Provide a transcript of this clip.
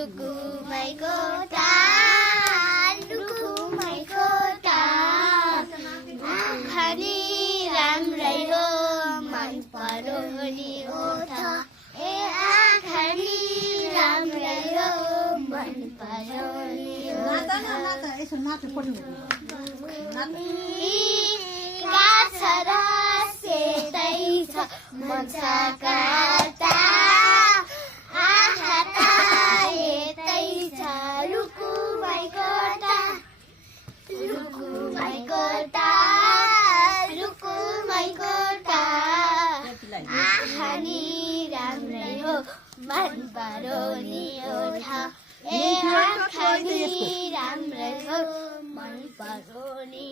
लुकुमाईको लुकुमाईको आँखा नि राम्रै हो मन पराउने ओठ ए आँखा नि राम्रै हो मन पराउने गाछ र सेतै छ मजाका आहा यतै छ लुकुमाईको लुकुमाईको आँखा नि राम्रै हो मन पराउने ओठ ए आँखा नि राम्रै हो मन पराउने